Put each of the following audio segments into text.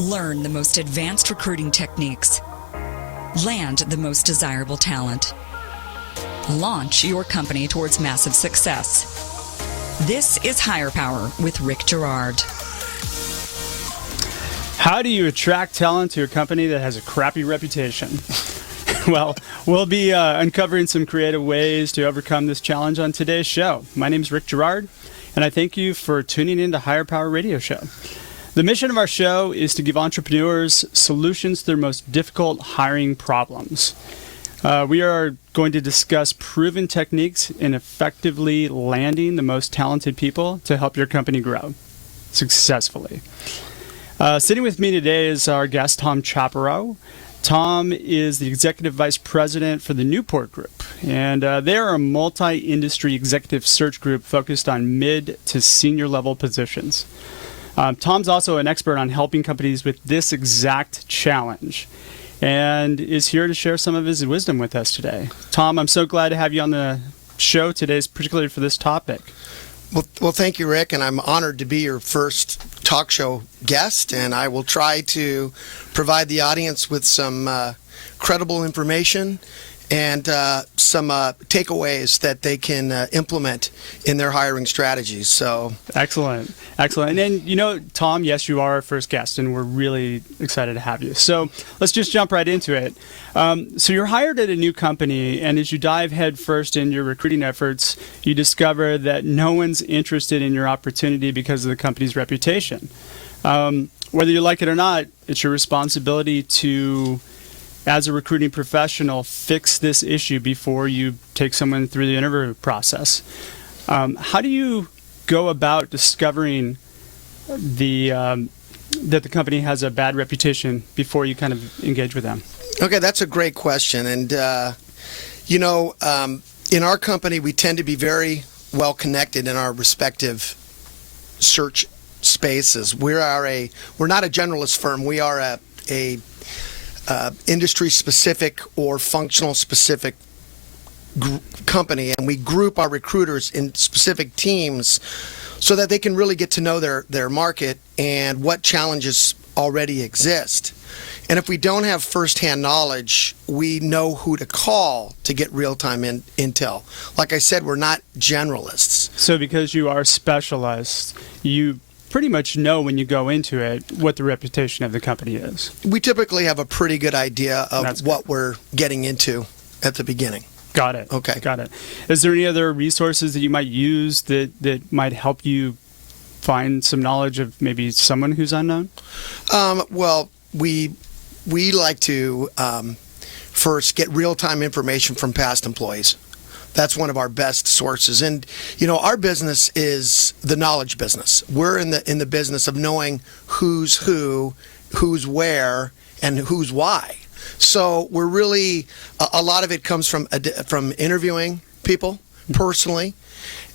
Learn the most advanced recruiting techniques. Land the most desirable talent. Launch your company towards massive success. This is Hire Power with Rick Girard. How do you attract talent to your company that has a crappy reputation? Well, we'll be uncovering some creative ways to overcome this challenge on today's show. My name is Rick Girard, and I thank you for tuning in to Hire Power Radio Show. The mission of our show is to give entrepreneurs solutions to their most difficult hiring problems. We are going to discuss proven techniques in effectively landing the most talented people to help your company grow successfully. Sitting with me today is our guest, Tom Chaparro. Tom is the Executive Vice President for the Newport Group, and they are a multi-industry executive search group focused on mid to senior level positions. Tom's also an expert on helping companies with this exact challenge and is here to share some of his wisdom with us today. Tom, I'm so glad to have you on the show today, particularly for this topic. Well, thank you, Rick, and I'm honored to be your first talk show guest, and I will try to provide the audience with some credible information and some takeaways that they can implement in their hiring strategies. So excellent. And then, Tom, yes, you are our first guest, and we're really excited to have you. So let's just jump right into it. So you're hired at a new company, and as you dive headfirst in your recruiting efforts, you discover that no one's interested in your opportunity because of the company's reputation. Whether you like it or not, it's your responsibility to, as a recruiting professional, fix this issue before you take someone through the interview process. How do you go about discovering that the company has a bad reputation before you kind of engage with them? Okay, that's a great question. And, in our company, we tend to be very well connected in our respective search spaces. We're not a generalist firm. We are a industry-specific or functional-specific company, and we group our recruiters in specific teams so that they can really get to know their market and what challenges already exist. And if we don't have firsthand knowledge, we know who to call to get real-time intel. Like I said, we're not generalists. So because you are specialized, you pretty much know when you go into it what the reputation of the company is. We typically have a pretty good idea of what we're getting into at the beginning. Got it. Okay. Got it. Is there any other resources that you might use that might help you find some knowledge of maybe someone who's unknown? Well, we like to first get real-time information from past employees. That's one of our best sources. And, our business is the knowledge business. We're in the business of knowing who's who, who's where, and who's why. So we're really, a lot of it comes from interviewing people personally.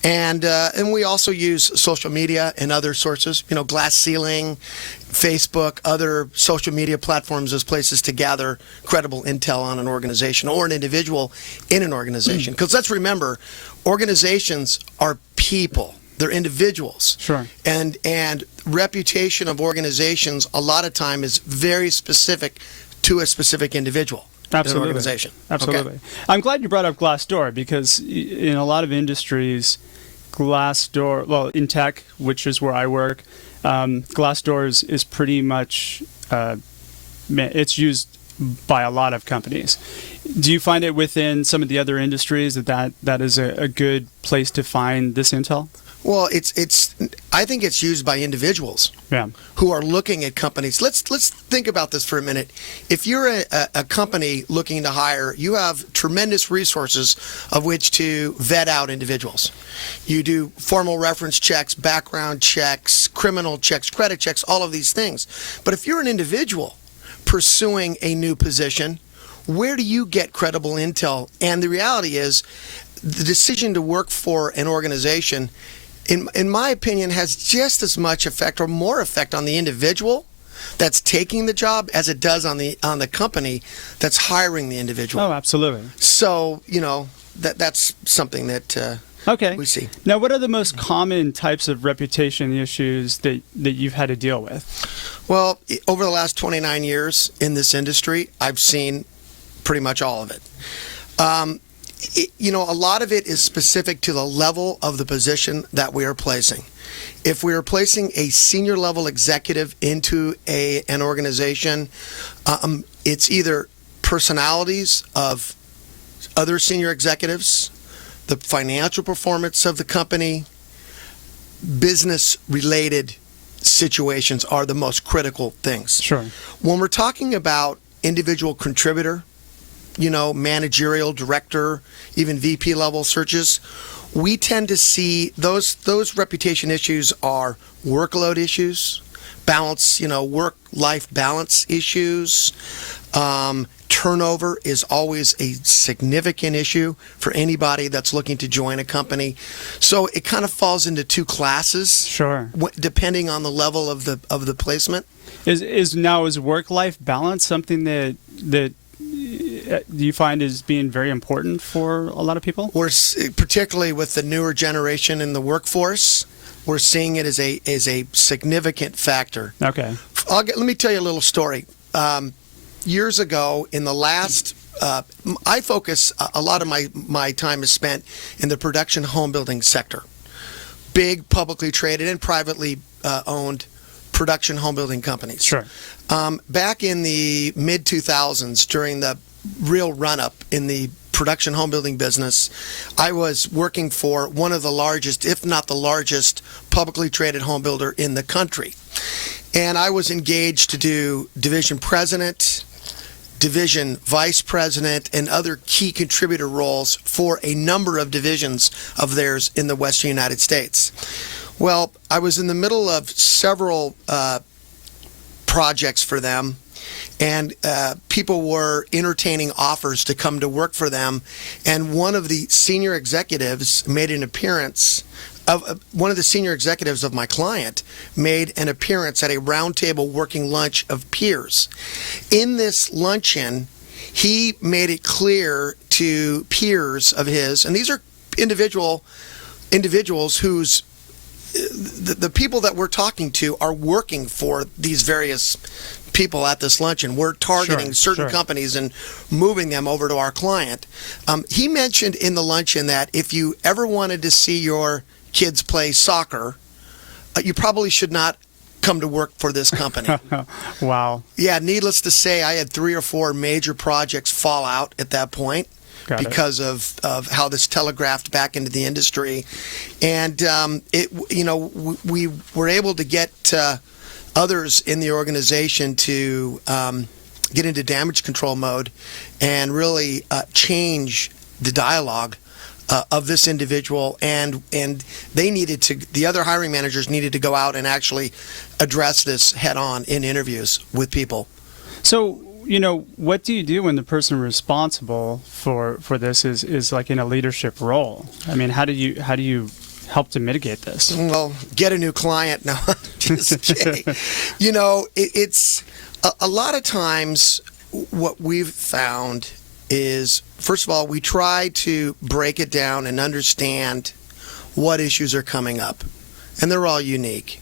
And we also use social media and other sources, Glass Ceiling, Facebook, other social media platforms as places to gather credible intel on an organization or an individual in an organization. Because let's remember, organizations are people. They're individuals. Sure. And reputation of organizations a lot of time is very specific to a specific individual. Absolutely. An organization. Absolutely. Okay. I'm glad you brought up Glassdoor because in a lot of industries, Glassdoor, well, in tech, which is where I work, Glassdoor is pretty much, it's used by a lot of companies. Do you find it within some of the other industries that is a good place to find this intel? Well, I think it's used by individuals who are looking at companies. Let's think about this for a minute. If you're a company looking to hire, you have tremendous resources of which to vet out individuals. You do formal reference checks, background checks, criminal checks, credit checks, all of these things. But if you're an individual pursuing a new position, where do you get credible intel? And the reality is, the decision to work for an organization, in my opinion, has just as much effect or more effect on the individual that's taking the job as it does on the company that's hiring the individual. Oh, absolutely. So, that's something that we see. Now, what are the most common types of reputation issues that you've had to deal with? Well, over the last 29 years in this industry, I've seen pretty much all of it. A lot of it is specific to the level of the position that we are placing. If we are placing a senior level executive into an organization, it's either personalities of other senior executives, the financial performance of the company, business-related situations are the most critical things. Sure. When we're talking about individual contributor, managerial, director, even VP level searches, we tend to see those reputation issues are workload issues, balance, work-life balance issues. Turnover is always a significant issue for anybody that's looking to join a company. So it kind of falls into two classes. Sure. Depending on the level of the placement. Is work-life balance something that do you find is being very important for a lot of people? Particularly with the newer generation in the workforce, we're seeing it as a significant factor. Okay. Let me tell you a little story. Years ago, in the last, I focus, a lot of my time is spent in the production home building sector. Big publicly traded and privately owned production home building companies. Sure. Back in the mid-2000s, during the real run-up in the production home building business, I was working for one of the largest, if not the largest, publicly traded home builder in the country. And I was engaged to do division president, division vice president, and other key contributor roles for a number of divisions of theirs in the Western United States. Well, I was in the middle of several projects for them, and people were entertaining offers to come to work for them. And one of the senior executives made an appearance. One of the senior executives of my client made an appearance at a roundtable working lunch of peers. In this luncheon, he made it clear to peers of his, and these are individuals whose the people that we're talking to are working for these various people at this luncheon. We're targeting certain companies and moving them over to our client. He mentioned in the luncheon that if you ever wanted to see your kids play soccer, you probably should not come to work for this company. Wow. Yeah, needless to say, I had 3 or 4 major projects fall out at that point. Because of how this telegraphed back into the industry. And we were able to get others in the organization to get into damage control mode and really change the dialogue of this individual, and the other hiring managers needed to go out and actually address this head on in interviews with people. So, what do you do when the person responsible for this is like in a leadership role? I mean, how do you help to mitigate this? Well, get a new client. No, just kidding. It's a lot of times what we've found is, first of all, we try to break it down and understand what issues are coming up, and they're all unique.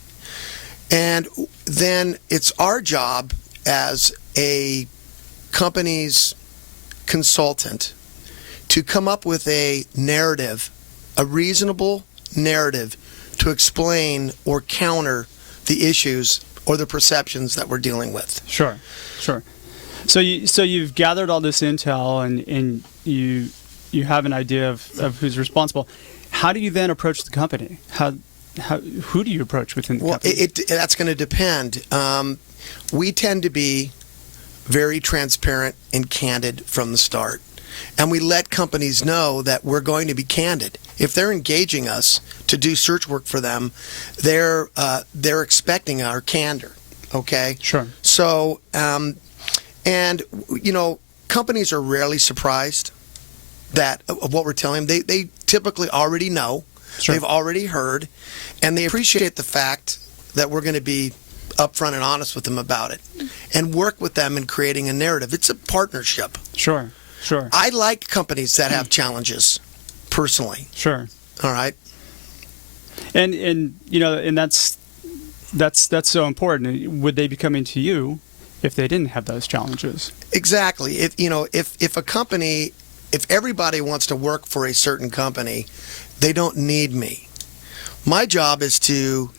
And then it's our job as a company's consultant to come up with a narrative, a reasonable narrative to explain or counter the issues or the perceptions that we're dealing with. Sure. So you've gathered all this intel and you have an idea of who's responsible. How do you then approach the company? Who do you approach within the company? Well, that's going to depend. We tend to be very transparent and candid from the start. And we let companies know that we're going to be candid. If they're engaging us to do search work for them, they're expecting our candor. Okay? Sure. So, companies are rarely surprised of what we're telling them. They typically already know. Sure. They've already heard, and they appreciate the fact that we're going to be upfront and honest with them about it and work with them in creating a narrative. It's a partnership. Sure. I like companies that have challenges, personally. Sure. All right. And that's That's so important. Would they be coming to you if they didn't have those challenges? Exactly. If a company, if everybody wants to work for a certain company, they don't need me. My job is to,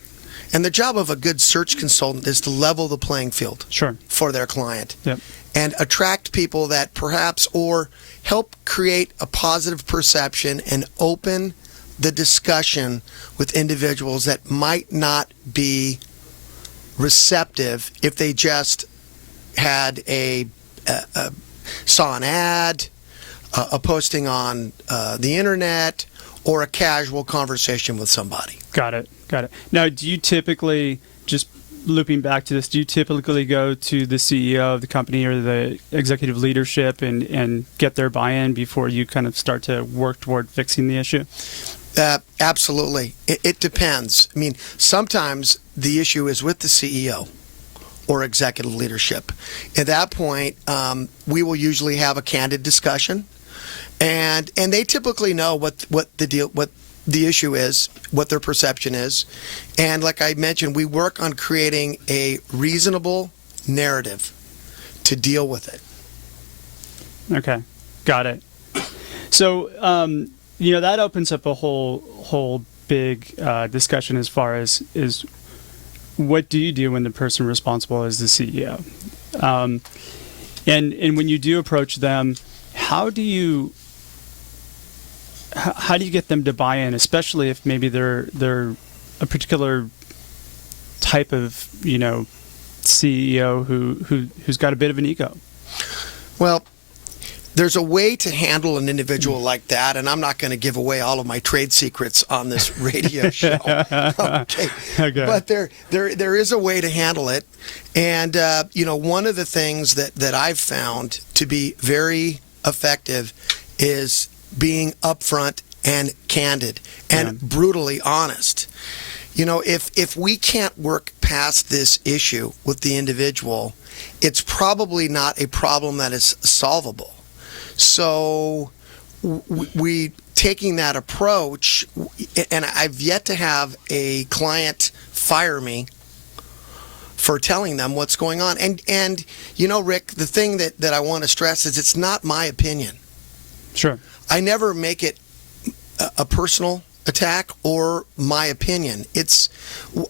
and the job of a good search consultant is to level the playing field Sure. for their client. Yep. And attract people that perhaps, or help create a positive perception and open the discussion with individuals that might not be receptive if they just had saw an ad, a posting on the internet, or a casual conversation with somebody. Got it. Now, do you typically, just looping back to this, do you typically go to the CEO of the company or the executive leadership and get their buy-in before you kind of start to work toward fixing the issue? Absolutely. It depends. I mean, sometimes the issue is with the CEO or executive leadership. At that point, we will usually have a candid discussion, and they typically know what the issue is, what their perception is. And like I mentioned, we work on creating a reasonable narrative to deal with it. Okay, got it. So, that opens up a whole big discussion as far as is what do you do when the person responsible is the CEO? And when you do approach them, how do you get them to buy in, especially if maybe they're a particular type of CEO who's got a bit of an ego? Well, there's a way to handle an individual like that, and I'm not going to give away all of my trade secrets on this radio show. Okay. But there is a way to handle it, and one of the things that I've found to be very effective is being upfront and candid and brutally honest. If we can't work past this issue with the individual, it's probably not a problem that is solvable. So we taking that approach, and I've yet to have a client fire me for telling them what's going on. And Rick, the thing that I want to stress is it's not my opinion. Sure. I never make it a personal attack or my opinion.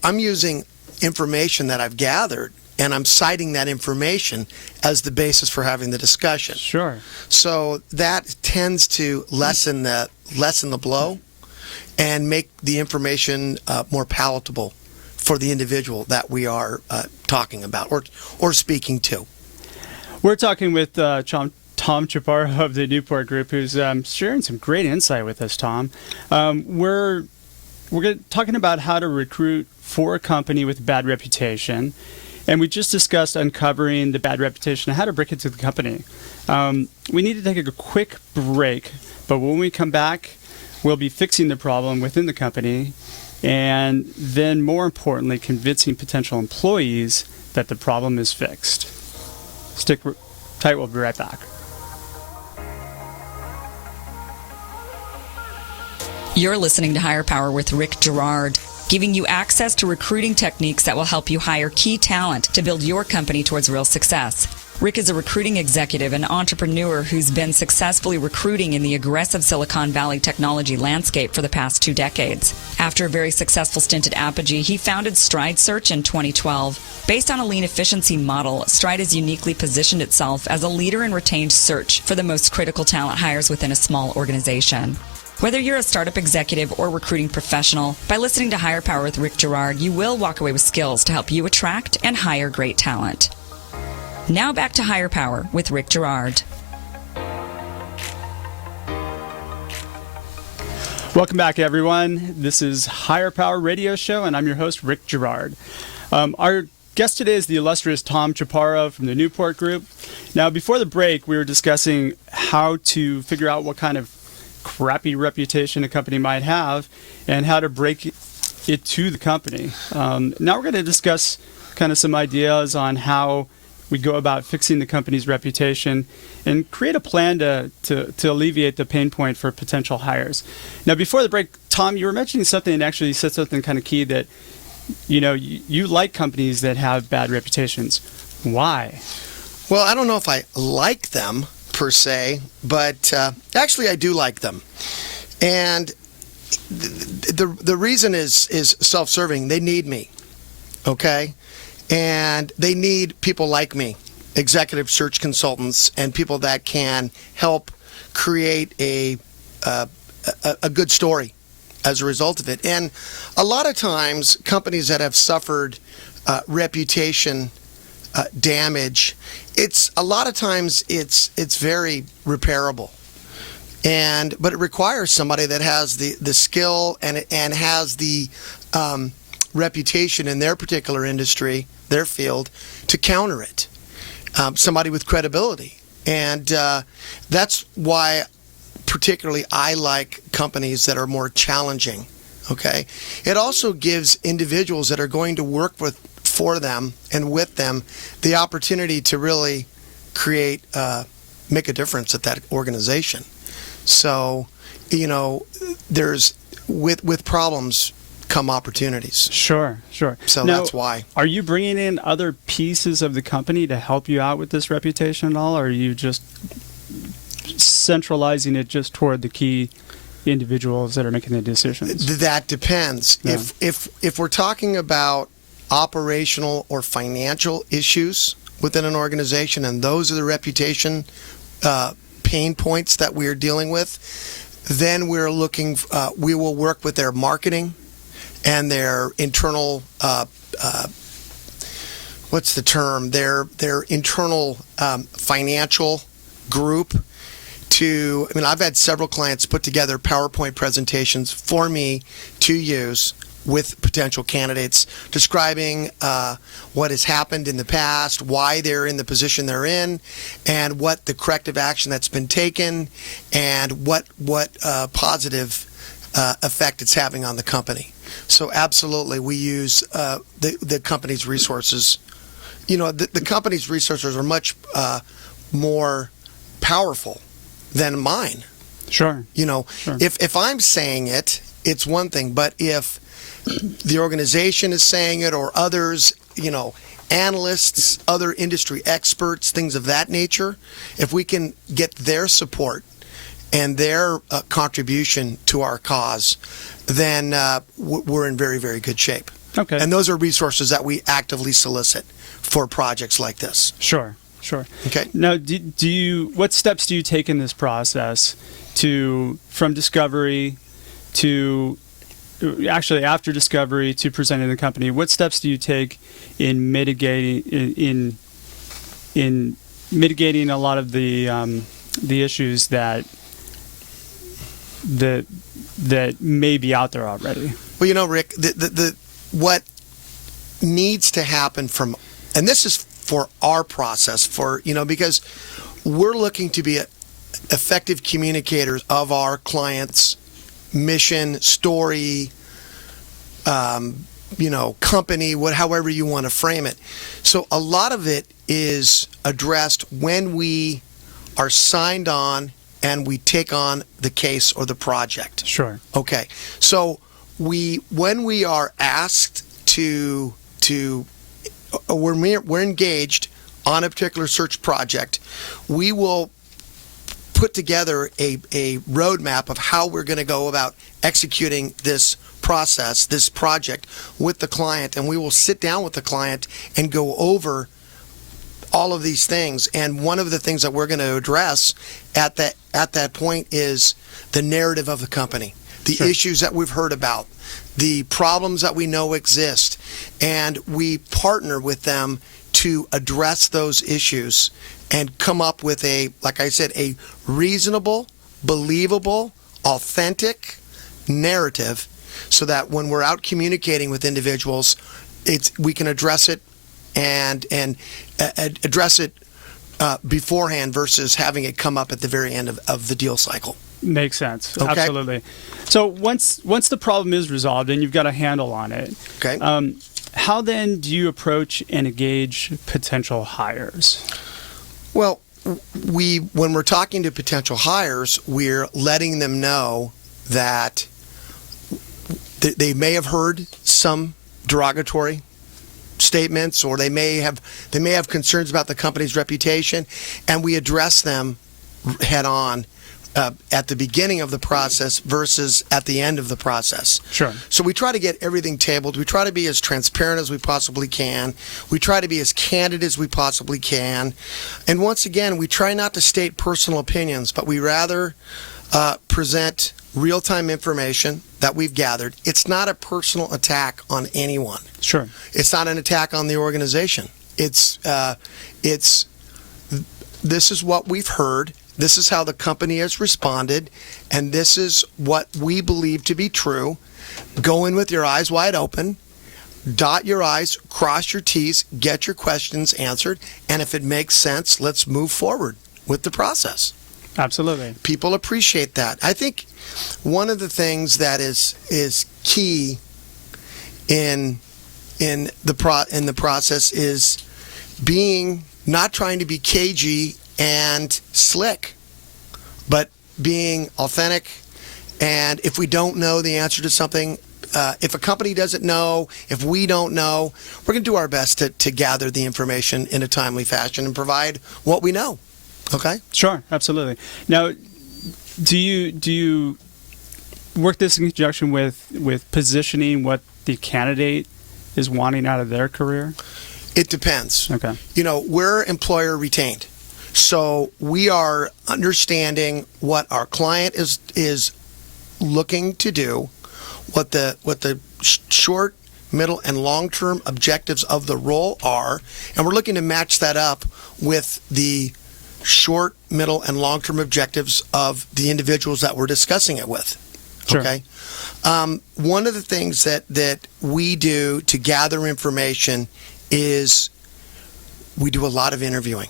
I'm using information that I've gathered, and I'm citing that information as the basis for having the discussion. Sure. So that tends to lessen the blow and make the information more palatable for the individual that we are talking about or speaking to. We're talking with Tom Chaparro of the Newport Group, who's sharing some great insight with us, Tom. We're talking about how to recruit for a company with a bad reputation. And we just discussed uncovering the bad reputation and how to break it to the company. We need to take a quick break, but when we come back, we'll be fixing the problem within the company and then, more importantly, convincing potential employees that the problem is fixed. Stick tight, we'll be right back. You're listening to Higher Power with Rick Girard, giving you access to recruiting techniques that will help you hire key talent to build your company towards real success. Rick is a recruiting executive and entrepreneur who's been successfully recruiting in the aggressive Silicon Valley technology landscape for the past 2 decades. After a very successful stint at Apogee, he founded Stride Search in 2012. Based on a lean efficiency model, Stride has uniquely positioned itself as a leader in retained search for the most critical talent hires within a small organization. Whether you're a startup executive or recruiting professional, by listening to Higher Power with Rick Girard, you will walk away with skills to help you attract and hire great talent. Now back to Higher Power with Rick Girard. Welcome back, everyone. This is Higher Power Radio Show, and I'm your host, Rick Girard. Our guest today is the illustrious Tom Chaparro from the Newport Group. Now, before the break, we were discussing how to figure out what kind of crappy reputation a company might have and how to break it to the company. Now we're going to discuss kind of some ideas on how we go about fixing the company's reputation and create a plan to alleviate the pain point for potential hires. Now, before the break, Tom, you were mentioning something and actually said something kind of key that you like companies that have bad reputations. Why? Well, I don't know if I like them per se, but actually I do like them. And the reason is self-serving. They need me, okay? And they need people like me, executive search consultants, and people that can help create a good story as a result of it. And a lot of times, companies that have suffered reputation damage, it's very repairable. But it requires somebody that has the skill and has the reputation in their particular industry, their field, to counter it. Somebody with credibility. And that's why particularly I like companies that are more challenging. Okay? It also gives individuals that are going to work for them and with them the opportunity to really make a difference at that organization. So, there's with problems come opportunities. Sure. So now, that's why. Are you bringing in other pieces of the company to help you out with this reputation at all, or are you just centralizing it just toward the key individuals that are making the decisions? That depends. Yeah. If we're talking about operational or financial issues within an organization, and those are the reputation pain points that we're dealing with, then we will work with their marketing and their internal their internal financial group. I've had several clients put together PowerPoint presentations for me to use with potential candidates, describing what has happened in the past, why they're in the position they're in, and what the corrective action that's been taken, and what positive effect it's having on the company. So absolutely, we use the company's resources. The company's resources are much more powerful than mine. Sure. Sure. If I'm saying it, it's one thing, but if the organization is saying it, or others, analysts, other industry experts, things of that nature, if we can get their support and their contribution to our cause, then we're in very, very good shape. Okay. And those are resources that we actively solicit for projects like this. Sure. Okay. Now, what steps do you take in this process from discovery to actually after discovery to presenting the company? What steps do you take in mitigating mitigating a lot of the issues that may be out there already? Well, Rick, what needs to happen and this is for our process, because we're looking to be effective communicators of our clients' mission, story, company, however you want to frame it. So a lot of it is addressed when we are signed on and we take on the case or the project. Sure. Okay. So when we are asked we're engaged on a particular search project, we will put together a roadmap of how we're going to go about executing this process, this project with the client, and we will sit down with the client and go over all of these things. And one of the things that we're going to address at that point is the narrative of the company, the Sure. issues that we've heard about, the problems that we know exist, and we partner with them to address those issues and come up with a reasonable, believable, authentic narrative, so that when we're out communicating with individuals, we can address it and address it beforehand versus having it come up at the very end of the deal cycle. Makes sense. Okay. Absolutely. So once the problem is resolved and you've got a handle on it, okay. How then do you approach and engage potential hires? Well, when we're talking to potential hires, we're letting them know that they may have heard some derogatory statements, or they may have concerns about the company's reputation, and we address them head on at the beginning of the process versus at the end of the process. Sure. So we try to get everything tabled. We try to be as transparent as we possibly can. We try to be as candid as we possibly can. And once again, we try not to state personal opinions, but we rather present real-time information that we've gathered. It's not a personal attack on anyone. Sure. It's not an attack on the organization. It's this is what we've heard. This is how the company has responded, and this is what we believe to be true. Go in with your eyes wide open, dot your I's, cross your T's, get your questions answered, and if it makes sense, let's move forward with the process. Absolutely. People appreciate that. I think one of the things that is key in the process is not trying to be cagey and slick, but being authentic. And if we don't know the answer to something, if a company doesn't know, if we don't know, we're going to do our best to gather the information in a timely fashion and provide what we know. Okay? Sure, absolutely. Now, do you work this in conjunction with positioning what the candidate is wanting out of their career? It depends. Okay. We're employer retained. So we are understanding what our client is looking to do, what the short, middle, and long-term objectives of the role are, and we're looking to match that up with the short, middle, and long-term objectives of the individuals that we're discussing it with. Sure. Okay. One of the things that we do to gather information is we do a lot of interviewing.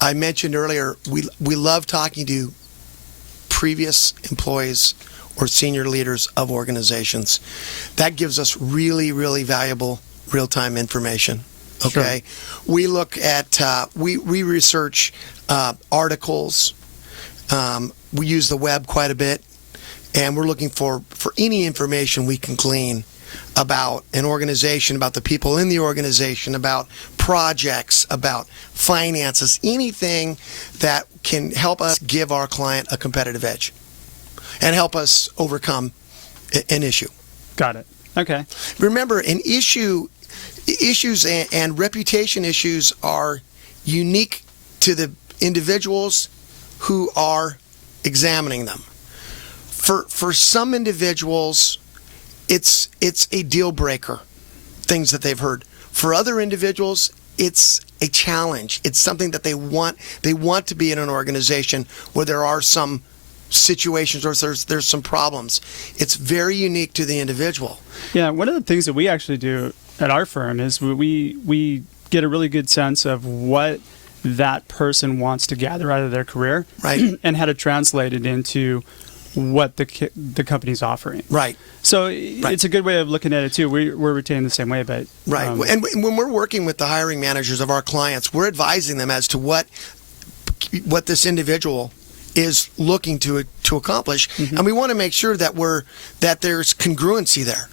I mentioned earlier, we love talking to previous employees or senior leaders of organizations. That gives us really, really valuable real-time information. Okay, sure. We look at we research articles. We use the web quite a bit, and we're looking for any information we can glean about an organization, about the people in the organization, about projects, about finances, anything that can help us give our client a competitive edge and help us overcome an issue. Got it. Okay. Remember, issues and reputation issues are unique to the individuals who are examining them. For some individuals, it's a deal breaker, things that they've heard. For other individuals, it's a challenge. It's something that they want. They want to be in an organization where there are some situations or there's some problems. It's very unique to the individual. Yeah, one of the things that we actually do at our firm is we get a really good sense of what that person wants to gather out of their career, right, and how to translate it into what the company's offering. Right. So right. It's a good way of looking at it too. We're retained the same way, but right. And when we're working with the hiring managers of our clients, we're advising them as to what this individual is looking to accomplish, mm-hmm. and we want to make sure that there's congruency there.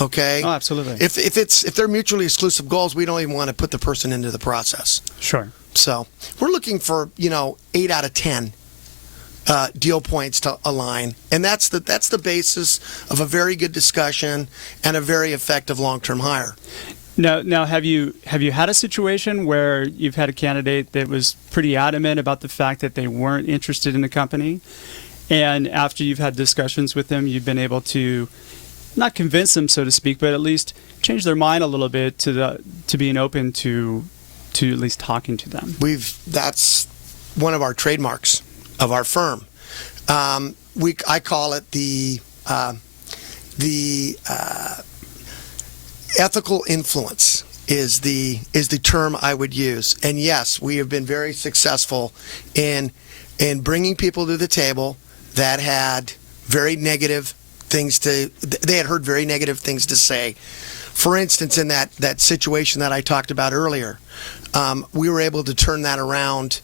Okay. Oh, absolutely. If they're mutually exclusive goals, we don't even want to put the person into the process. Sure. So we're looking for 8 out of 10 deal points to align, and that's the basis of a very good discussion and a very effective long-term hire. Now, have you had a situation where you've had a candidate that was pretty adamant about the fact that they weren't interested in the company, and after you've had discussions with them, you've been able to not convince them, so to speak, but at least change their mind a little bit to being open to at least talking to them? That's one of our trademarks of our firm. I call it the ethical influence is the term I would use. And yes, we have been very successful in bringing people to the table that had very negative things they had heard very negative things to say. For instance, in that situation that I talked about earlier, we were able to turn that around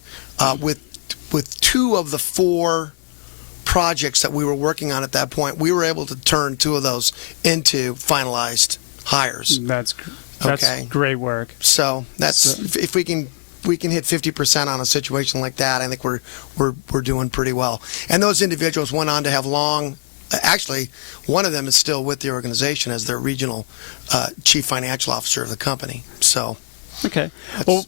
with 2 of the 4 projects that we were working on at that point. We were able to turn 2 of those into finalized hires. That's Okay. great work. So if we can hit 50% on a situation like that, I think we're doing pretty well. And those individuals went on to have actually, one of them is still with the organization as their regional chief financial officer of the company. So, okay. Well,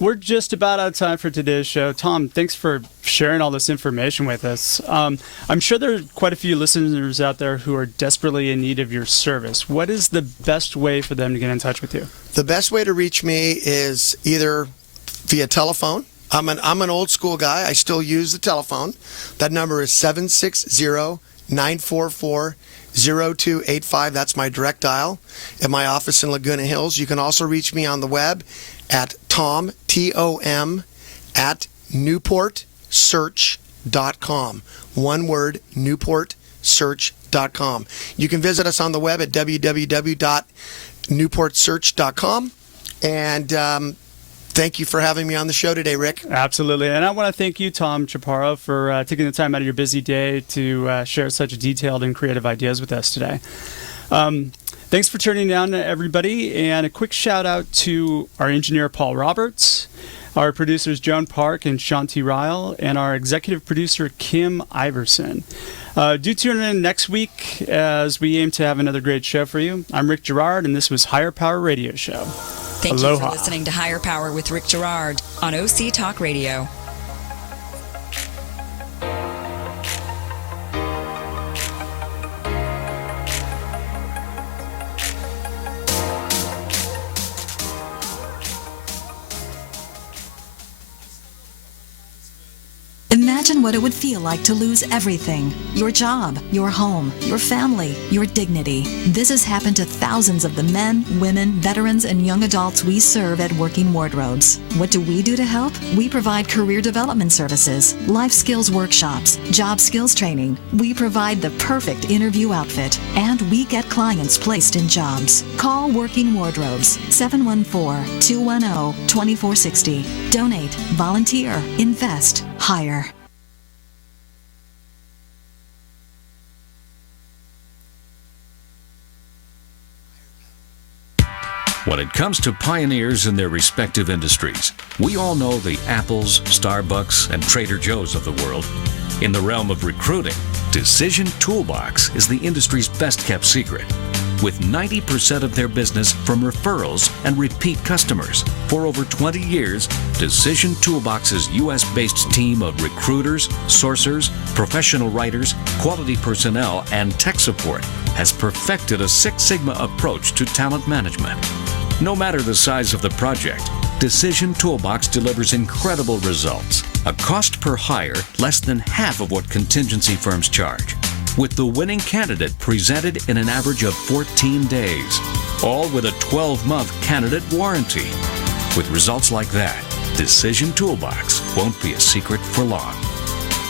we're just about out of time for today's show. Tom, thanks for sharing all this information with us. I'm sure there are quite a few listeners out there who are desperately in need of your service. What is the best way for them to get in touch with you? The best way to reach me is either via telephone. I'm an old school guy. I still use the telephone. That number is 760-944-0285. That's my direct dial at my office in Laguna Hills. You can also reach me on the web at Tom, T-O-M, at newportsearch.com. One word, newportsearch.com. You can visit us on the web at www.newportsearch.com. And thank you for having me on the show today, Rick. Absolutely. And I want to thank you, Tom Chaparro, for taking the time out of your busy day to share such detailed and creative ideas with us today. Thanks for turning down, everybody. And a quick shout out to our engineer, Paul Roberts, our producers, Joan Park and Shanti Ryle, and our executive producer, Kim Iverson. Do tune in next week as we aim to have another great show for you. I'm Rick Girard, and this was Higher Power Radio Show. Thank Aloha. you for listening to Higher Power with Rick Girard on OC Talk Radio. Imagine what it would feel like to lose everything. Your job, your home, your family, your dignity. This has happened to thousands of the men, women, veterans, and young adults we serve at Working Wardrobes. What do we do to help? We provide career development services, life skills workshops, job skills training. We provide the perfect interview outfit, and we get clients placed in jobs. Call Working Wardrobes, 714-210-2460. Donate, volunteer, invest, hire. When it comes to pioneers in their respective industries, we all know the Apples, Starbucks, and Trader Joe's of the world. In the realm of recruiting, Decision Toolbox is the industry's best-kept secret, with 90% of their business from referrals and repeat customers. For over 20 years, Decision Toolbox's U.S.-based team of recruiters, sourcers, professional writers, quality personnel, and tech support has perfected a Six Sigma approach to talent management. No matter the size of the project, Decision Toolbox delivers incredible results. A cost per hire less than half of what contingency firms charge, with the winning candidate presented in an average of 14 days, all with a 12-month candidate warranty. With results like that, Decision Toolbox won't be a secret for long.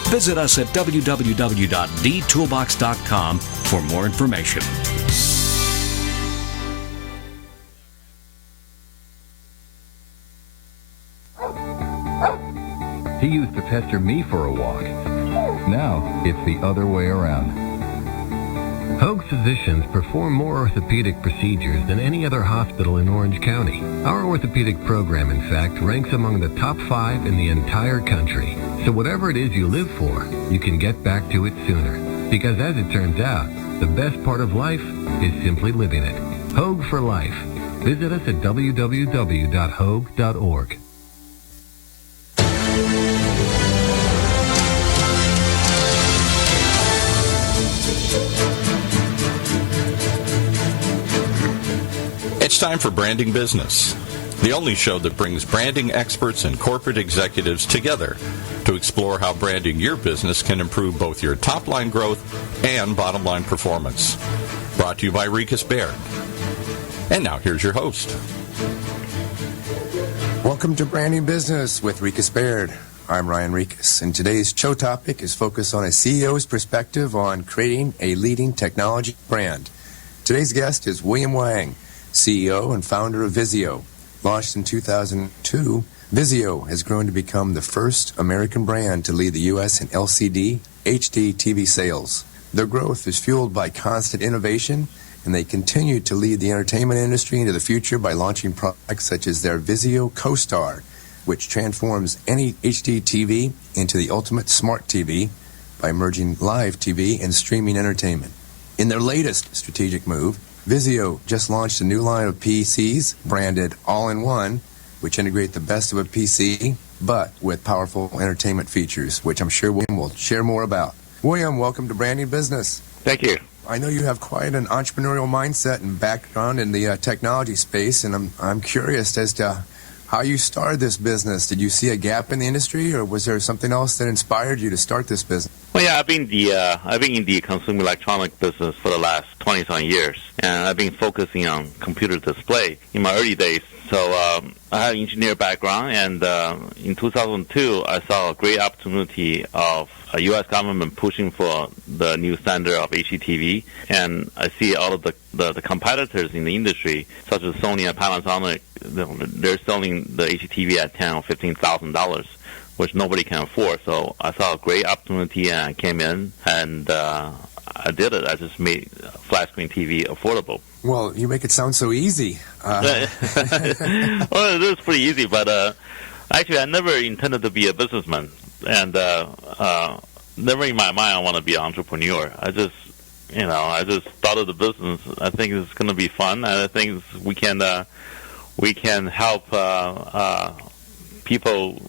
Visit us at www.dtoolbox.com for more information. He used to pester me for a walk. Now, it's the other way around. Hoag physicians perform more orthopedic procedures than any other hospital in Orange County. Our orthopedic program, in fact, ranks among the top 5 in the entire country. So whatever it is you live for, you can get back to it sooner. Because as it turns out, the best part of life is simply living it. Hoag for Life. Visit us at www.hoag.org. It's time for Branding Business, the only show that brings branding experts and corporate executives together to explore how branding your business can improve both your top-line growth and bottom-line performance. Brought to you by Rikas Baird. And now here's your host. Welcome to Branding Business with Rikas Baird. I'm Ryan Rikas, and today's show topic is focused on a CEO's perspective on creating a leading technology brand. Today's guest is William Wang, CEO and founder of Vizio. Launched in 2002, Vizio has grown to become the first American brand to lead the U.S. in LCD, HD TV sales. Their growth is fueled by constant innovation and they continue to lead the entertainment industry into the future by launching products such as their Vizio CoStar, which transforms any HD TV into the ultimate smart TV by merging live TV and streaming entertainment. In their latest strategic move, Vizio just launched a new line of PCs branded All-in-One, which integrate the best of a PC, but with powerful entertainment features, which I'm sure William will share more about. William, welcome to Branding Business. Thank you. I know you have quite an entrepreneurial mindset and background in the technology space, and I'm curious as to how you started this business. Did you see a gap in the industry, or was there something else that inspired you to start this business? Well, yeah, I've been in the consumer electronic business for the last 20-some years, and I've been focusing on computer display in my early days. So I had an engineer background, and in 2002, I saw a great opportunity of a U.S. government pushing for the new standard of HDTV, and I see all of the competitors in the industry, such as Sony and Panasonic, they're selling the HDTV at $10,000 or $15,000, which nobody can afford. So I saw a great opportunity, and I came in, and I did it. I just made flat screen TV affordable. Well, you make it sound so easy. Well, it is pretty easy, but actually I never intended to be a businessman, and never in my mind I want to be an entrepreneur. I just started the business. I think it's going to be fun, and I think we can help people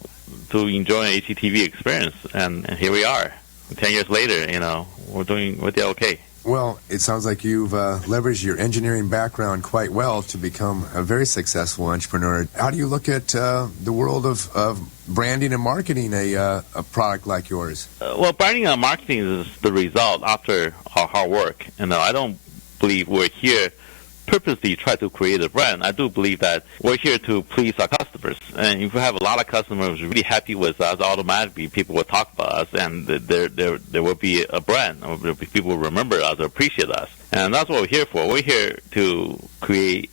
to enjoy an HDTV experience, and here we are. 10 years later, we're doing okay. Well, it sounds like you've leveraged your engineering background quite well to become a very successful entrepreneur. How do you look at the world of branding and marketing a product like yours? Well, branding and marketing is the result after our hard work. I don't believe we're here purposely try to create a brand. I do believe that we're here to please our customers. And if we have a lot of customers really happy with us, automatically people will talk about us, and there will be a brand. People will remember us or appreciate us. And that's what we're here for. We're here to create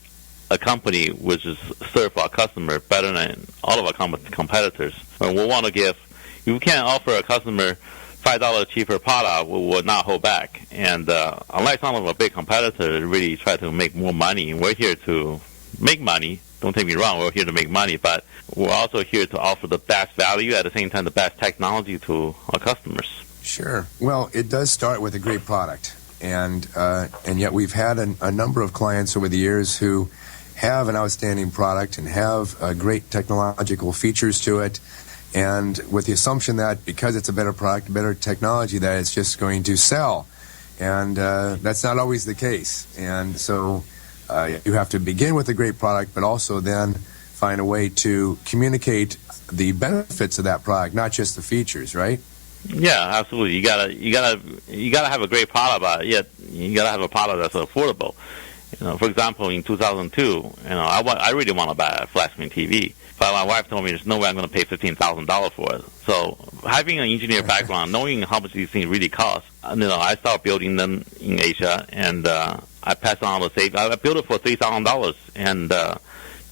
a company which is serve our customer better than all of our competitors. And we want to give, if we can't offer a customer $5 cheaper product, we will not hold back. And unlike some of our big competitors really try to make more money, we're here to make money. Don't take me wrong, we're here to make money, but we're also here to offer the best value, at the same time the best technology to our customers. Sure. Well, it does start with a great product. And yet we've had a number of clients over the years who have an outstanding product and have great technological features to it, and with the assumption that because it's a better product, better technology, that it's just going to sell. And that's not always the case. And so you have to begin with a great product, but also then find a way to communicate the benefits of that product, not just the features, right? Yeah, absolutely. You gotta have a great product, but yet you gotta have a product that's affordable. For example, in 2002, I really want to buy a flat screen TV. But my wife told me there's no way I'm going to pay $15,000 for it. So having an engineer background, knowing how much these things really cost, I started building them in Asia, and I passed on the savings. I built it for $3,000, and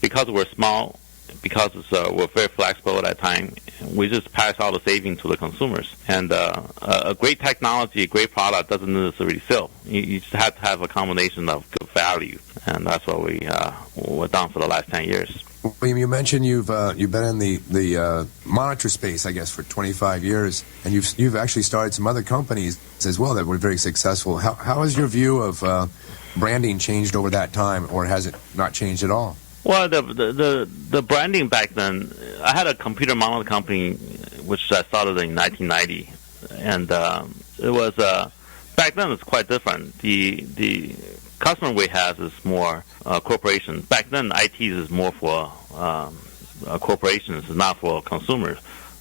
because we're small, because we're very flexible at that time, we just pass all the savings to the consumers. And a great technology, a great product doesn't necessarily sell. You just have to have a combination of good value, and that's what we've done for the last 10 years. William, you mentioned you've been in the monitor space, I guess, for 25 years, and you've actually started some other companies as well that were very successful. How has your view of branding changed over that time, or has it not changed at all? Well, the branding back then, I had a computer monitor company which I started in 1990, and it was back then it's quite different. The customer we have is more corporations. Back then, IT is more for corporations, not for consumers,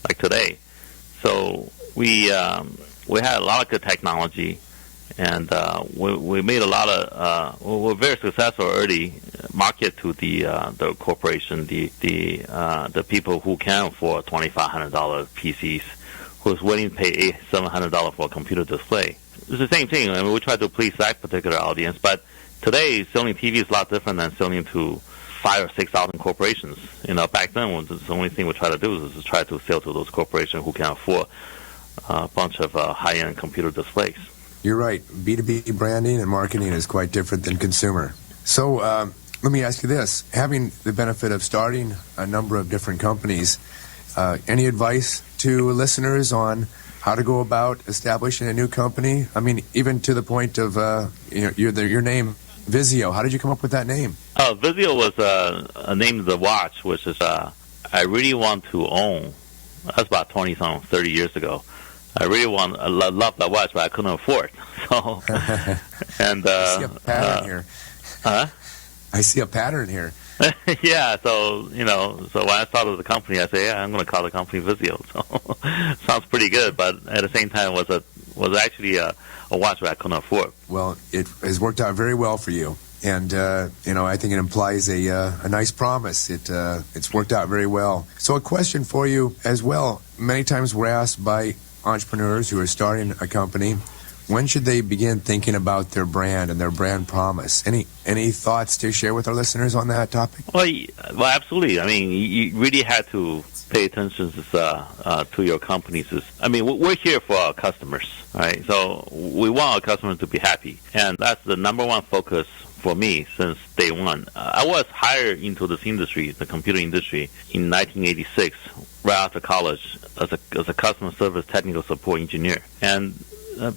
like today. So we had a lot of good technology, and we made a lot of. We were very successful early market to the corporation, the people who can afford $2,500 PCs, who's willing to pay $700 for a computer display. It's the same thing. I mean, we try to please that particular audience, but today selling TV is a lot different than selling to 5,000 or 6,000 corporations. Back then, the only thing we try to do is try to sell to those corporations who can afford a bunch of high-end computer displays. You're right. B2B branding and marketing is quite different than consumer. So let me ask you this. Having the benefit of starting a number of different companies, any advice to listeners on how to go about establishing a new company? I mean, even to the point of your name, Vizio. How did you come up with that name? Vizio was a name of the watch, which is I really want to own. That's about 30 years ago. I love that watch, but I couldn't afford. So, and I see a pattern here. I see a pattern here. Yeah, so so when I started the company, I said, yeah, I'm going to call the company Vizio. So sounds pretty good, but at the same time, was actually a watch that I couldn't afford. Well, it has worked out very well for you, and I think it implies a nice promise. It's worked out very well. So a question for you as well. Many times we're asked by entrepreneurs who are starting a company, when should they begin thinking about their brand and their brand promise? Any thoughts to share with our listeners on that topic? Well, absolutely. I mean, you really have to pay attention to your companies. I mean, we're here for our customers, right? So we want our customers to be happy, and that's the number one focus for me since day one. I was hired into this industry, the computer industry, in 1986, right after college, as a customer service technical support engineer. And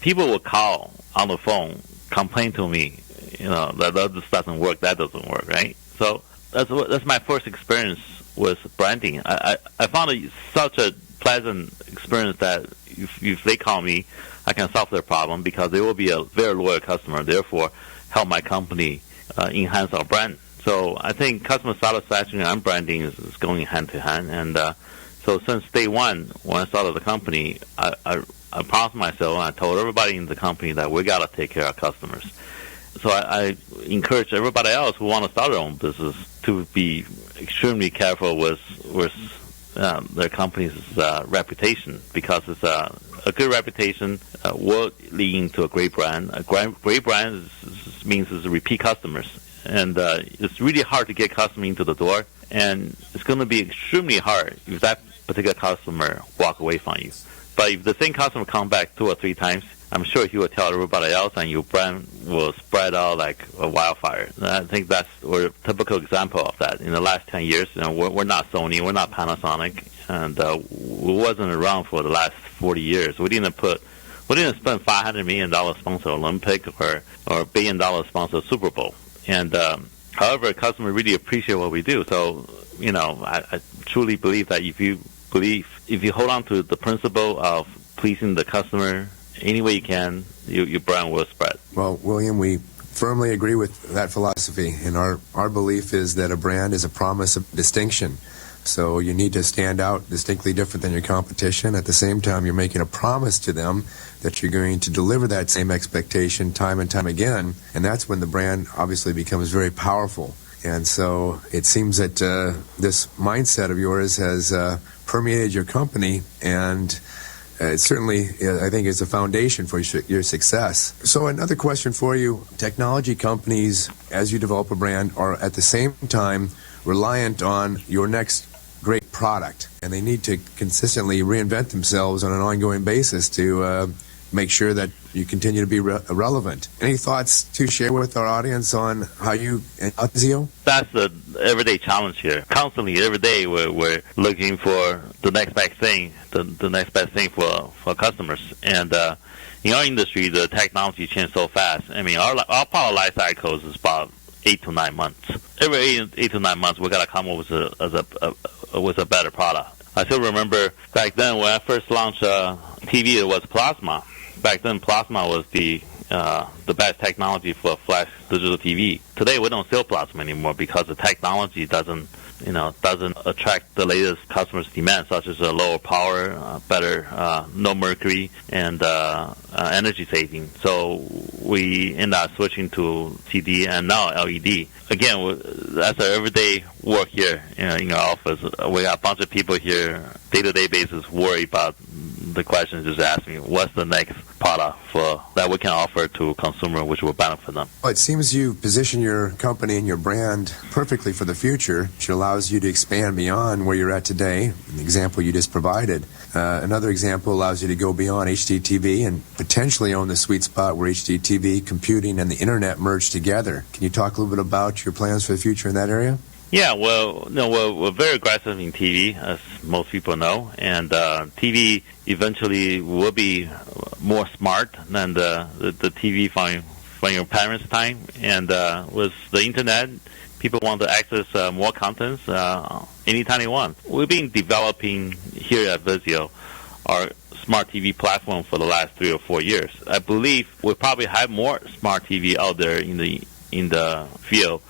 people would call on the phone, complain to me, that this doesn't work, that doesn't work, right? So that's my first experience with branding. I found it such a pleasant experience that if they call me, I can solve their problem because they will be a very loyal customer, therefore help my company enhance our brand. So I think customer satisfaction and branding is going hand to hand. And so since day one, when I started the company, I promised myself and I told everybody in the company that we got to take care of customers. So I encourage everybody else who want to start their own business to be extremely careful with their company's reputation, because it's a good reputation will lead into a great brand. A great brand means it's repeat customers, and it's really hard to get customers into the door, and it's going to be extremely hard if that particular customer walk away from you. But if the same customer come back 2 or 3 times, I'm sure he will tell everybody else, and your brand will spread out like a wildfire. And I think we're a typical example of that. In the last 10 years, we're not Sony, we're not Panasonic, and we wasn't around for the last 40 years. We didn't spend $500 million sponsor Olympic or $1 billion sponsor Super Bowl. And however, customers really appreciate what we do. So I truly believe that if you hold on to the principle of pleasing the customer any way you can, your brand will spread. Well, William, we firmly agree with that philosophy, and our belief is that a brand is a promise of distinction. So you need to stand out distinctly different than your competition. At the same time, you're making a promise to them that you're going to deliver that same expectation time and time again, and that's when the brand obviously becomes very powerful. And so it seems that this mindset of yours has permeated your company, and it certainly, I think, is a foundation for your success. So another question for you. Technology companies, as you develop a brand, are at the same time reliant on your next great product, and they need to consistently reinvent themselves on an ongoing basis to make sure that you continue to be relevant. Any thoughts to share with our audience on how you Vizio? That's the everyday challenge here. Constantly, every day, we're looking for the next best thing, the next best thing for customers. And in our industry, the technology changes so fast. I mean, our product life cycles is about 8 to 9 months. Every 8 to 9 months, we got to come up with a better product. I still remember back then when I first launched TV, it was plasma. Back then, plasma was the best technology for flash digital TV. Today, we don't sell plasma anymore because the technology doesn't attract the latest customers' demands, such as a lower power, better, no mercury, and energy saving. So we end up switching to CD and now LED. Again, that's our everyday work here in our office. We got a bunch of people here, day-to-day basis, worry about the question just asked me, what's the next product that we can offer to consumer, which will benefit them. Well, it seems you position your company and your brand perfectly for the future, which allows you to expand beyond where you're at today. The example you just provided. Another example allows you to go beyond HDTV and potentially own the sweet spot where HDTV, computing, and the internet merge together. Can you talk a little bit about your plans for the future in that area? Yeah, well, we're very aggressive in TV, as most people know, and TV eventually will be more smart than the TV from your parents' time. And with the internet, people want to access more content anytime they want. We've been developing here at Vizio our smart TV platform for the last 3 or 4 years. I believe we probably have more smart TV out there in the field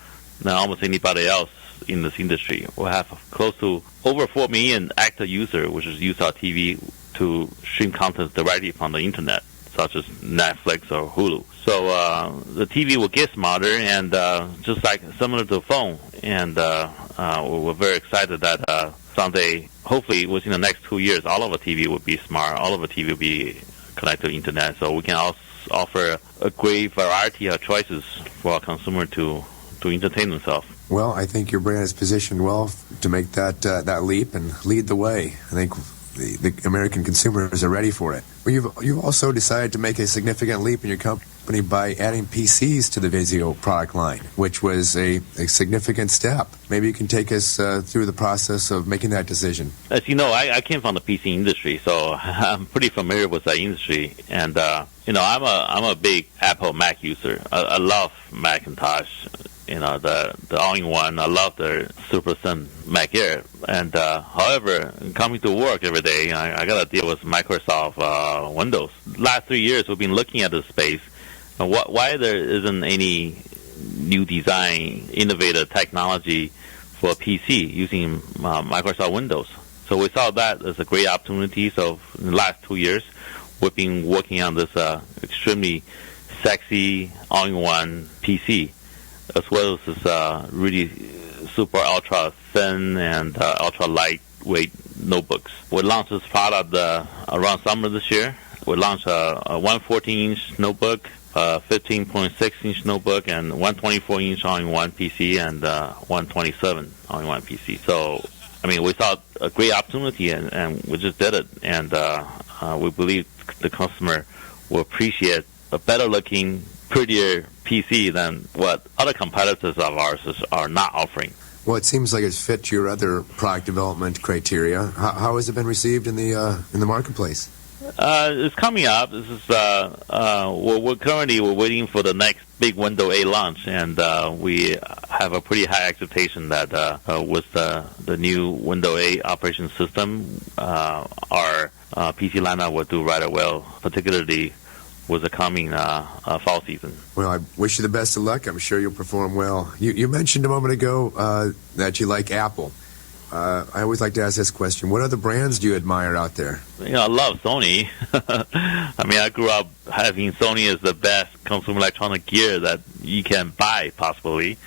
than almost anybody else in this industry. We have close to over 4 million active users, which use our TV to stream content directly from the internet, such as Netflix or Hulu. So the TV will get smarter, and just like similar to the phone. And we're very excited that someday, hopefully within the next 2 years, all of our TV will be smart. All of our TV will be connected to the internet, so we can also offer a great variety of choices for our consumer to entertain themselves. Well, I think your brand is positioned well to make that leap and lead the way. I think the American consumers are ready for it. Well, you've also decided to make a significant leap in your company by adding PCs to the Vizio product line, which was a significant step. Maybe you can take us through the process of making that decision. As you know, I came from the PC industry, so I'm pretty familiar with that industry. And I'm a big Apple Mac user. I love Macintosh. The all-in-one. I love the Super Thin Mac Air. And however, coming to work every day, I got to deal with Microsoft Windows. Last 3 years, we've been looking at this space. Why there isn't any new design, innovative technology for a PC using Microsoft Windows? So we saw that as a great opportunity. So in the last 2 years, we've been working on this extremely sexy all-in-one PC, as well as this really super ultra thin and ultra lightweight notebooks. We launched this product around summer this year. We launched a 114-inch notebook, a 15.6-inch notebook, and 124-inch all-in-one PC, and 127 all-in-one PC. So, we saw a great opportunity, and we just did it. And we believe the customer will appreciate a better-looking, prettier PC than what other competitors of ours are not offering. Well, it seems like it's fit your other product development criteria. How has it been received in the marketplace? It's coming up. This is we're waiting for the next big Windows 8 launch, and we have a pretty high expectation that with the new Windows 8 operation system, our PC lineup will do rather well, particularly with the coming fall season. Well, I wish you the best of luck. I'm sure you'll perform well. You mentioned a moment ago that you like Apple. I always like to ask this question. What other brands do you admire out there? I love Sony. I grew up having Sony as the best consumer electronic gear that you can buy, possibly.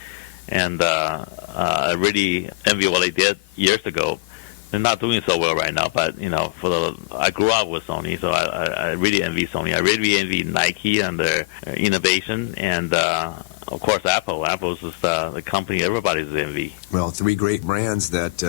And I really envy what they did years ago. They're not doing so well right now, but I grew up with Sony, so I really envy Sony. I really envy Nike and their innovation, and of course Apple. Apple's just the company everybody's envy. Well, three great brands that,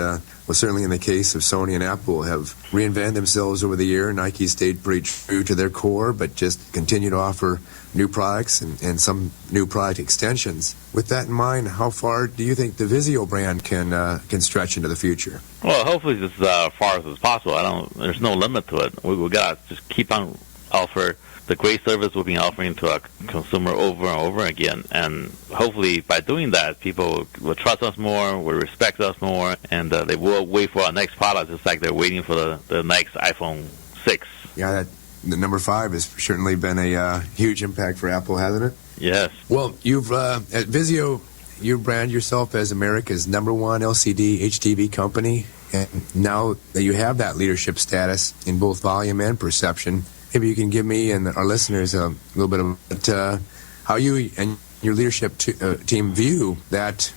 certainly in the case of Sony and Apple, have reinvented themselves over the year. Nike stayed pretty true to their core, but just continue to offer new products and some new product extensions. With that in mind, how far do you think the Vizio brand can stretch into the future? Well, hopefully as far as possible. There's no limit to it. We got to just keep on offer the great service we've been offering to our consumer over and over again. And hopefully by doing that, people will trust us more, will respect us more, and they will wait for our next product, just like they're waiting for the next iPhone 6. Yeah, the number 5 has certainly been a huge impact for Apple, hasn't it? Yes. Well, you've at Vizio, you brand yourself as America's #1 LCD HDV company, and now that you have that leadership status in both volume and perception, maybe you can give me and our listeners a little bit of how you and your leadership team view that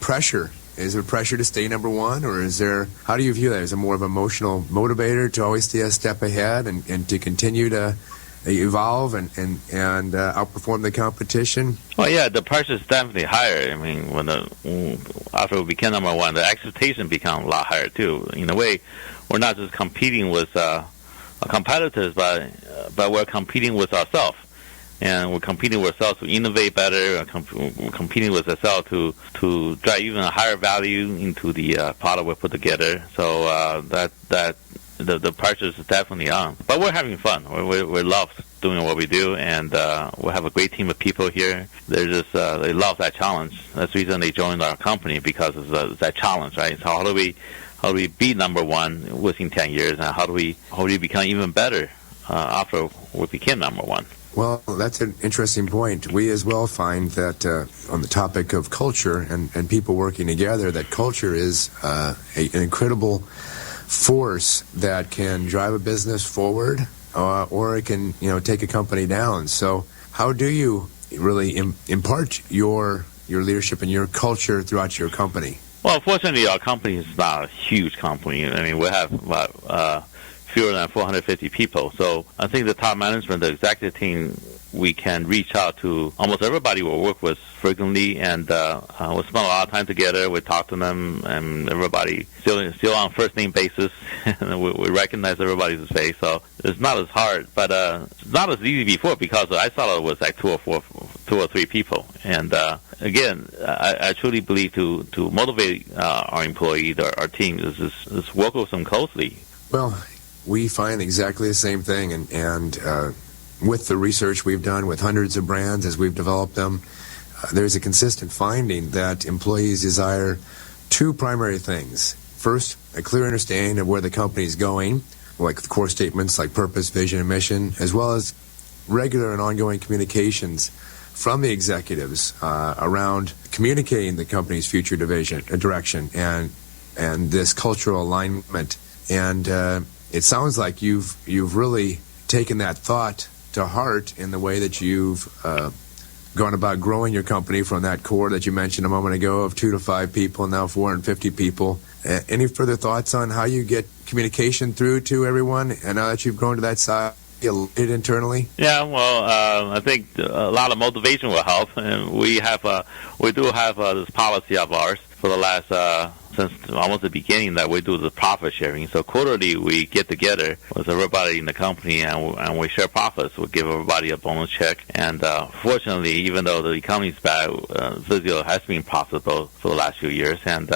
pressure. Is there pressure to stay #1, or how do you view that? Is it more of an emotional motivator to always stay a step ahead and to continue to evolve and outperform the competition? Well, yeah, the price is definitely higher. I mean, after we became number one, the expectation become a lot higher too. In a way, we're not just competing with competitors, but we're competing with ourselves. And we're competing with ourselves to innovate better. We're competing with ourselves to drive even a higher value into the product we put together. So the pressure is definitely on. But we're having fun. We love doing what we do, and we have a great team of people here. They're just they love that challenge. That's the reason they joined our company, because it's that challenge, right? So how do we be number one within 10 years, and how do we become even better after we became number one? Well, that's an interesting point. We as well find that on the topic of culture and people working together, that culture is an incredible force that can drive a business forward, or it can take a company down. So how do you really impart your leadership and your culture throughout your company? Well, fortunately, our company is not a huge company. I mean, we have about fewer than 450 people. So I think the top management, the executive team, we can reach out to almost everybody we work with frequently, and we spend a lot of time together. We talk to them, and everybody still on first name basis. we recognize everybody's face, so it's not as hard, but it's not as easy before, because I thought it was like two or three people. And again, I truly believe to motivate our employees, our team, is work with them closely. Well, we find exactly the same thing, and with the research we've done with hundreds of brands as we've developed them, there's a consistent finding that employees desire two primary things. First, a clear understanding of where the company is going, like the core statements like purpose, vision, and mission, as well as regular and ongoing communications from the executives around communicating the company's future direction and this cultural alignment. And it sounds like you've really taken that thought to heart in the way that you've gone about growing your company from that core that you mentioned a moment ago of 2 to 5 people, now 450 people. Any further thoughts on how you get communication through to everyone, and now that you've grown to that size, it internally? Yeah, well, I think a lot of motivation will help, and we do have this policy of ours for the last since almost the beginning that we do the profit sharing. So quarterly we get together with everybody in the company and we share profits. We give everybody a bonus check. And fortunately, even though the economy is bad, Vizio has been profitable for the last few years. And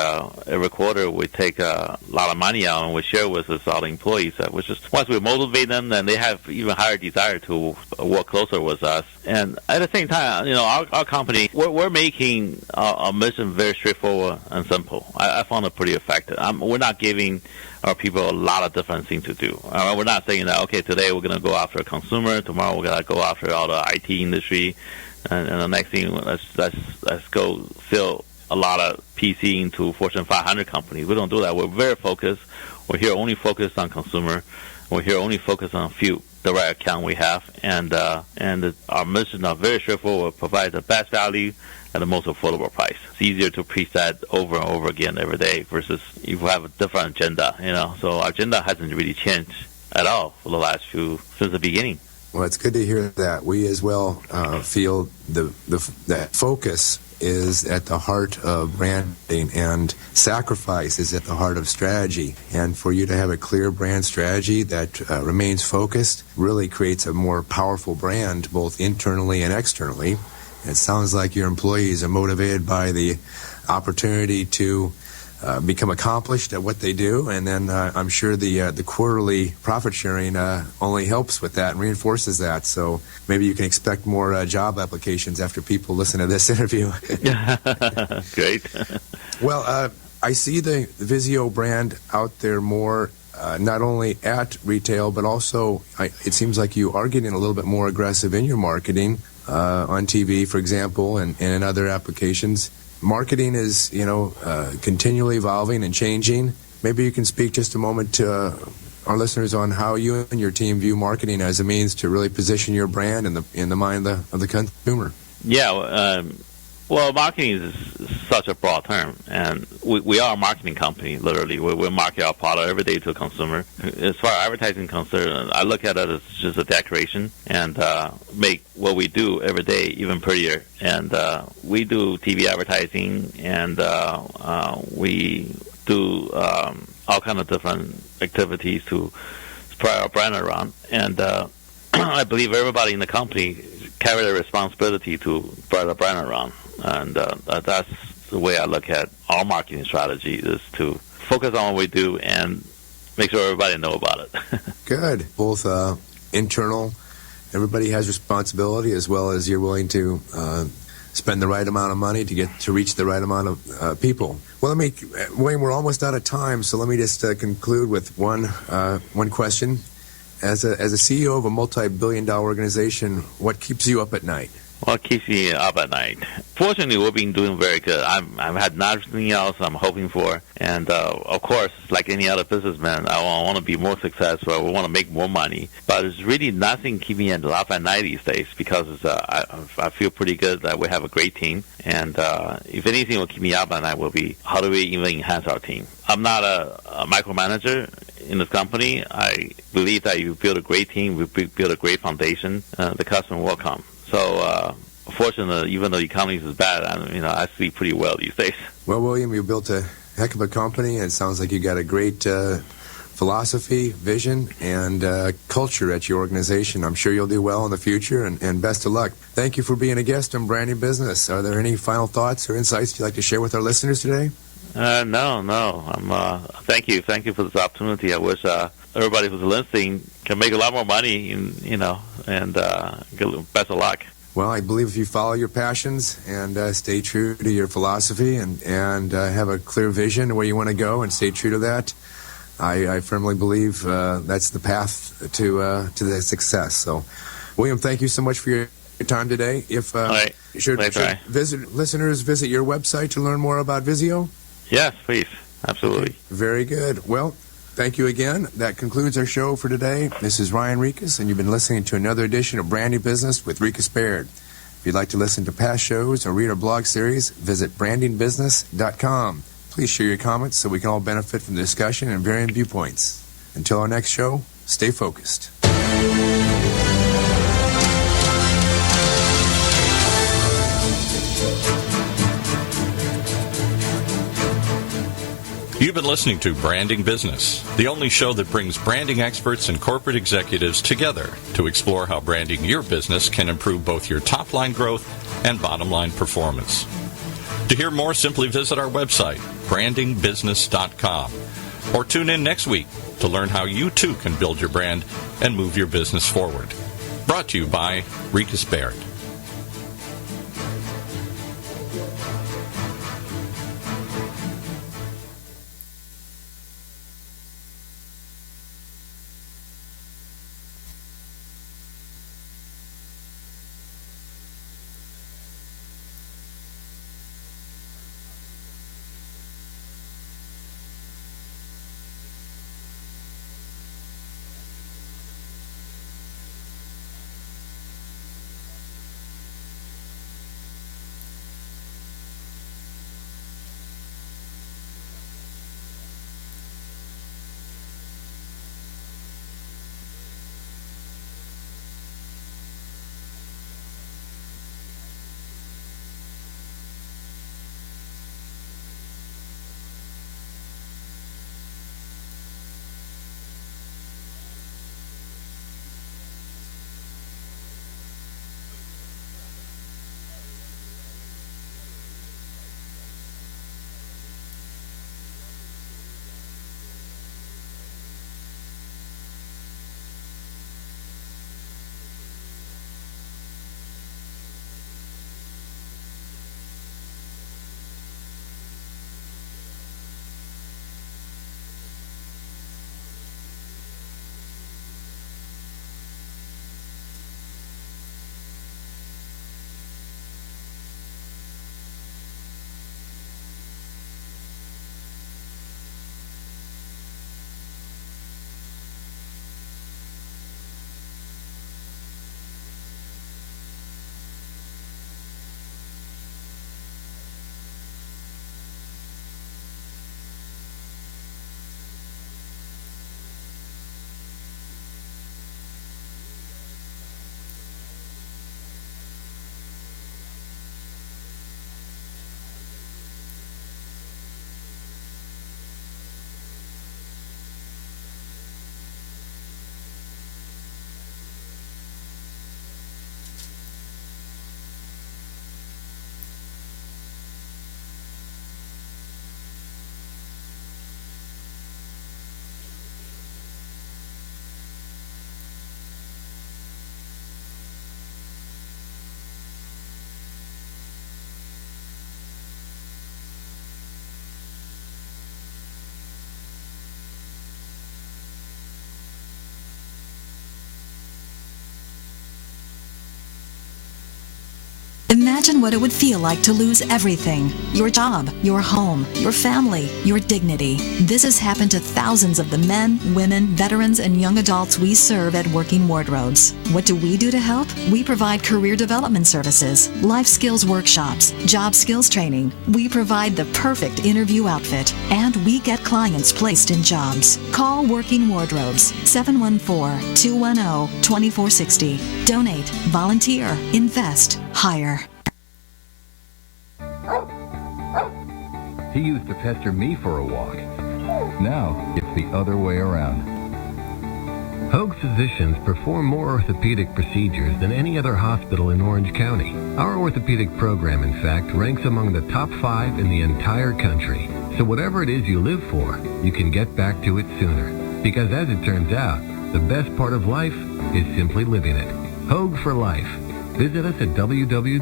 every quarter we take a lot of money out and we share with all the employees, which is once we motivate them, then they have even higher desire to work closer with us. And at the same time, our company, we're making our mission very straightforward and simple. I found it pretty effective. We're not giving our people a lot of different things to do. We're not saying that, okay, today we're going to go after a consumer, tomorrow we're going to go after all the IT industry, and the next thing, let's go sell a lot of PC into Fortune 500 companies. We don't do that. We're very focused. We're here only focused on consumer. We're here only focused on a few direct account we have, and our mission is very straightforward: provide the best value at the most affordable price. It's easier to preach that over and over again every day versus if you have a different agenda. So our agenda hasn't really changed at all for the last since the beginning. Well, it's good to hear that. We as well feel that focus is at the heart of branding, and sacrifice is at the heart of strategy. And for you to have a clear brand strategy that remains focused really creates a more powerful brand, both internally and externally. It sounds like your employees are motivated by the opportunity to become accomplished at what they do, and then I'm sure the quarterly profit sharing only helps with that and reinforces that. So maybe you can expect more job applications after people listen to this interview. Great. Well, I see the Vizio brand out there more, not only at retail, but also it seems like you are getting a little bit more aggressive in your marketing on TV, for example, and in other applications. Marketing is, continually evolving and changing. Maybe you can speak just a moment to our listeners on how you and your team view marketing as a means to really position your brand in the mind of the consumer. Yeah, Well, marketing is such a broad term, and we are a marketing company, literally. We market our product every day to a consumer. As far as advertising is concerned, I look at it as just a decoration and make what we do every day even prettier. And we do TV advertising, and we do all kind of different activities to spread our brand around. And I believe everybody in the company carry the responsibility to spread the brand around. And that's the way I look at our marketing strategy, is to focus on what we do and make sure everybody know about it. Good. Both internal, everybody has responsibility, as well as you're willing to spend the right amount of money to reach the right amount of people. Well, Wayne, we're almost out of time, so let me just conclude with one question. As a CEO of a multi-billion-dollar organization, what keeps you up at night? What keeps me up at night? Fortunately, we've been doing very good. I've had nothing else I'm hoping for. And, of course, like any other businessman, I want to be more successful. I want to make more money. But it's really nothing keeping me up at night these days, because I feel pretty good that we have a great team. And if anything will keep me up at night will be, how do we even enhance our team? I'm not a micromanager in this company. I believe that if you build a great team, we build a great foundation, the customer will come. So, fortunately, even though the economy is bad, I sleep pretty well these days. Well, William, you built a heck of a company, and it sounds like you got a great philosophy, vision, and culture at your organization. I'm sure you'll do well in the future, and best of luck. Thank you for being a guest on Branding Business. Are there any final thoughts or insights you'd like to share with our listeners today? No. Thank you for this opportunity. I wish everybody who's listening can make a lot more money, and best of luck. Well, I believe if you follow your passions and stay true to your philosophy and have a clear vision of where you want to go and stay true to that, I firmly believe that's the path to the success. So, William, thank you so much for your time today. If should listeners visit your website to learn more about Vizio? Yes, please. Absolutely. Okay. Very good. Well, thank you again. That concludes our show for today. This is Ryan Rikas, and you've been listening to another edition of Branding Business with Rikas Baird. If you'd like to listen to past shows or read our blog series, visit brandingbusiness.com. Please share your comments so we can all benefit from the discussion and varying viewpoints. Until our next show, stay focused. You've been listening to Branding Business, the only show that brings branding experts and corporate executives together to explore how branding your business can improve both your top-line growth and bottom-line performance. To hear more, simply visit our website, brandingbusiness.com, or tune in next week to learn how you too can build your brand and move your business forward. Brought to you by Rikas Baird. Imagine what it would feel like to lose everything. Your job, your home, your family, your dignity. This has happened to thousands of the men, women, veterans, and young adults we serve at Working Wardrobes. What do we do to help? We provide career development services, life skills workshops, job skills training. We provide the perfect interview outfit, and we get clients placed in jobs. Call Working Wardrobes, 714-210-2460. Donate, volunteer, invest, hire. He used to pester me for a walk. Now, it's the other way around. Hoag's physicians perform more orthopedic procedures than any other hospital in Orange County. Our orthopedic program, in fact, ranks among the top 5 in the entire country. So whatever it is you live for, you can get back to it sooner. Because as it turns out, the best part of life is simply living it. Hoag for life. Visit us at www.hoag.org.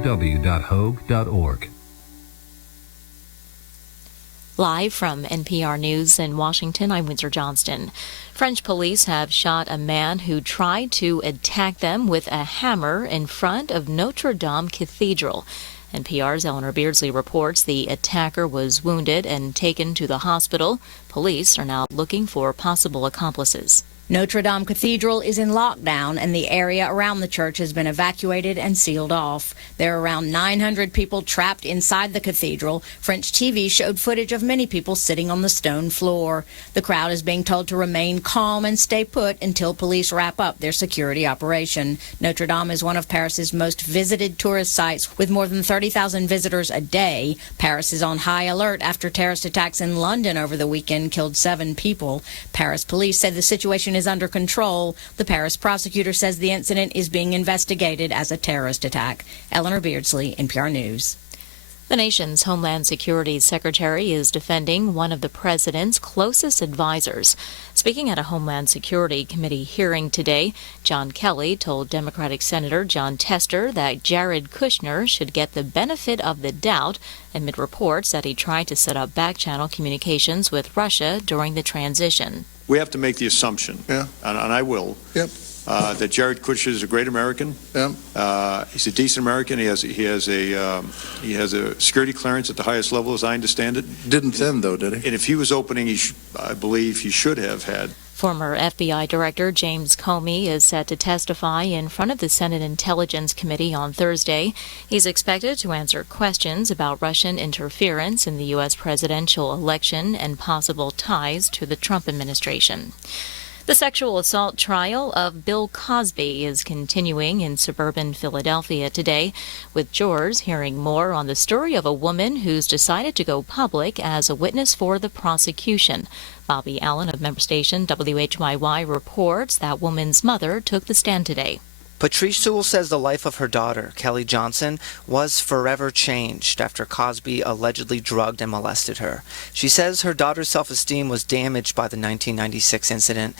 Live from NPR News in Washington, I'm Windsor Johnston. French police have shot a man who tried to attack them with a hammer in front of Notre Dame Cathedral. NPR's Eleanor Beardsley reports the attacker was wounded and taken to the hospital. Police are now looking for possible accomplices. Notre Dame Cathedral is in lockdown, and the area around the church has been evacuated and sealed off. There are around 900 people trapped inside the cathedral. French TV showed footage of many people sitting on the stone floor. The crowd is being told to remain calm and stay put until police wrap up their security operation. Notre Dame is one of Paris's most visited tourist sites, with more than 30,000 visitors a day. Paris is on high alert after terrorist attacks in London over the weekend killed 7 people. Paris police say the situation is under control. The Paris prosecutor says the incident is being investigated as a terrorist attack. Eleanor Beardsley, NPR News. The nation's Homeland Security Secretary is defending one of the president's closest advisors. Speaking at a Homeland Security Committee hearing today, John Kelly told Democratic Senator John Tester that Jared Kushner should get the benefit of the doubt amid reports that he tried to set up back-channel communications with Russia during the transition. We have to make the assumption, and I will, that Jared Kushner is a great American. He's a decent American. He has a security clearance at the highest level, as I understand it. Didn't then, though, did he? And if he was opening, I believe he should have had. Former FBI Director James Comey is set to testify in front of the Senate Intelligence Committee on Thursday. He's expected to answer questions about Russian interference in the U.S. presidential election and possible ties to the Trump administration. The sexual assault trial of Bill Cosby is continuing in suburban Philadelphia today, with jurors hearing more on the story of a woman who's decided to go public as a witness for the prosecution. Bobby Allen of member station WHYY reports that woman's mother took the stand today. Patrice Sewell says the life of her daughter, Kelly Johnson, was forever changed after Cosby allegedly drugged and molested her. She says her daughter's self-esteem was damaged by the 1996 incident